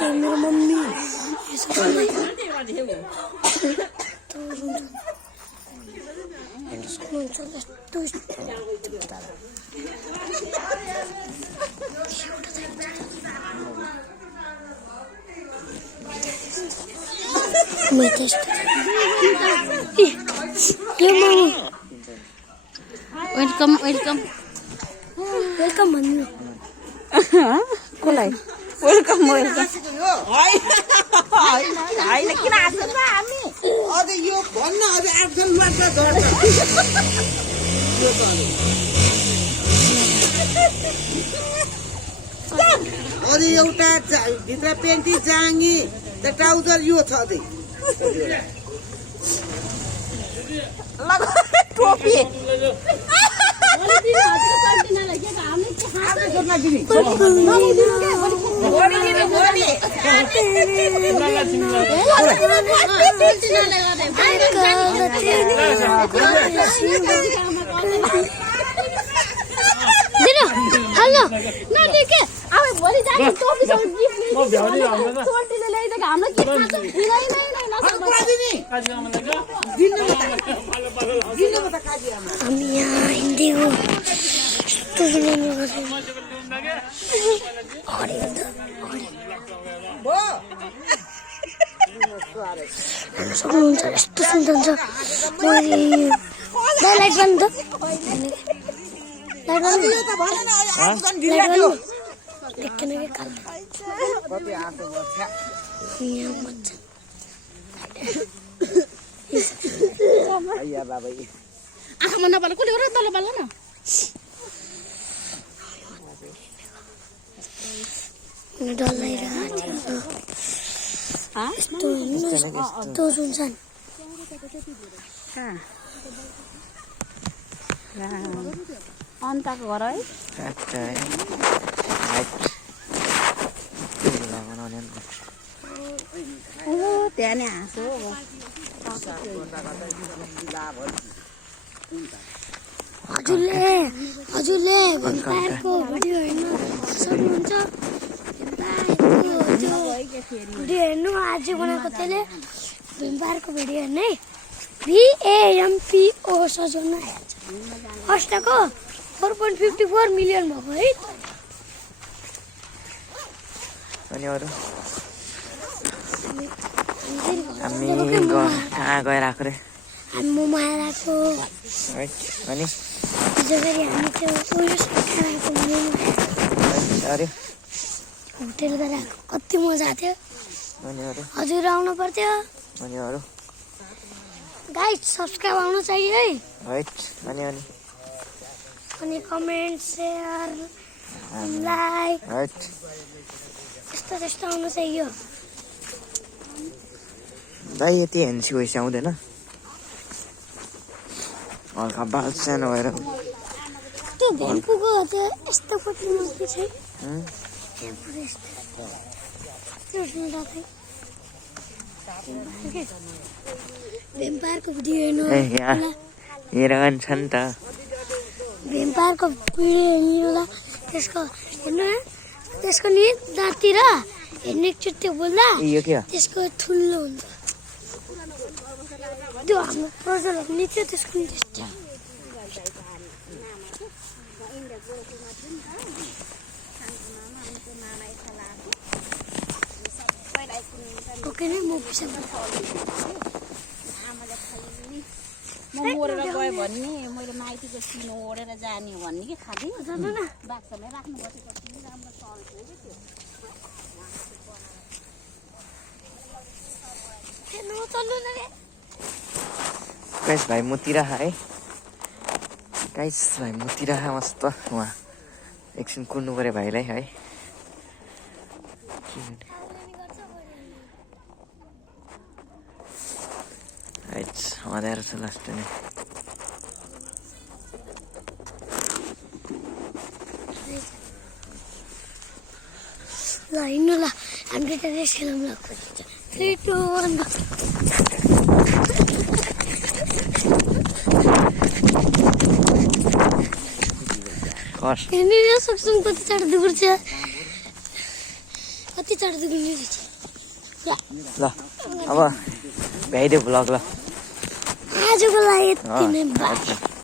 मेरो mummy welcome welcome welcome भन्नु कसलाई वेलकम वेलकम होइन किन आएको छ हामी अझ यो भन्न अझ आफ्नो मात्र गर्छ यो त अझ एउटा भित्र पेन्टी जाँगी त ट्राउजर यो छ अझै टोपी हेलो नदेखे अब भोलि जाने टोपी सब गिफ्ट सोल्टीले ल्याइदिएको हाम्रो के थाहा छ हामी यहाँ हिँडेको सक्नुहुन्छ यस्तो सुन्दर छ लाइट बन्द देख्दैन कि कालो आँखामा नपाल कसले हो र तल पाल न डर लागिरहेको थियो यस्तो सुनसान अन्तको घर है त्यहाँ नै हाँसो हजुरले भ्याम्पायरको भिडियो हेर्नु सक्नुहुन्छ भिडियो हेर्नु आज बनाएको त्यसले भ्याम्पायरको भिडियो हेर्ने VAMPO सजाउन हेर्छ फर्स्टको 4.54 मिलियन भएको है अनि अरू हामी कहाँ गएर आएको रे हामी मोमो आएर आएको अनि हिजो फेरि हामी त्यो खानाको मोमो अरे होटेल गएर आएको कति मजा थियो अनि अरू हजुर आउनु पर्थ्यो अनि अरू गाइस सब्सक्राइब आउनु चाहियो है अनि कमेन्ट सेयर लाइक त्यस्तो आउनु चाहियो दाइ यति हेन्सी भइसक्यो आउँदैन हल्का बाल सानो भएर त्यो भेम्पूको त्यो यस्तो पट्टिमा के छ भ्याम्पायरको भिडियो हेर्नु हेर छ नि त भ्याम्पायरको भिडियो हेर्नु त्यसको हेर्नु त्यसको नि दाँततिर हेर्ने एकचोटि त्यो बोल्दा यो के त्यसको ठुलो हुन्छ त्यो हाम्रो प्रजलहरू नि थियो त्यसको नि त्यस्तो ओके नै म पैसा म मरेर गयो भन्ने मैले माइतीको सिनो ओढेर जाने भन्ने कि खाँदै बाक्समै राख्नु पर्छ कति राम्रो चल्छ गाइस भाइ मोतिरहा है गाइस भाइ मोतिरहा मस्त वहाँ एकछिन कुर्नु पऱ्यो भाइलाई है अँध्यारो छ लास्ट नै ल हिँड्नु ल हामी त रेस्ट खेलौँ ल 3 2 1 कर यहाँनिर सक्छौँ कति चाँडो दुर्छ कति चाँडो दुर्ने रहेछ ल अब भ्याइदियो भ्लग ल आजको लागि यति नै बाई अच्छा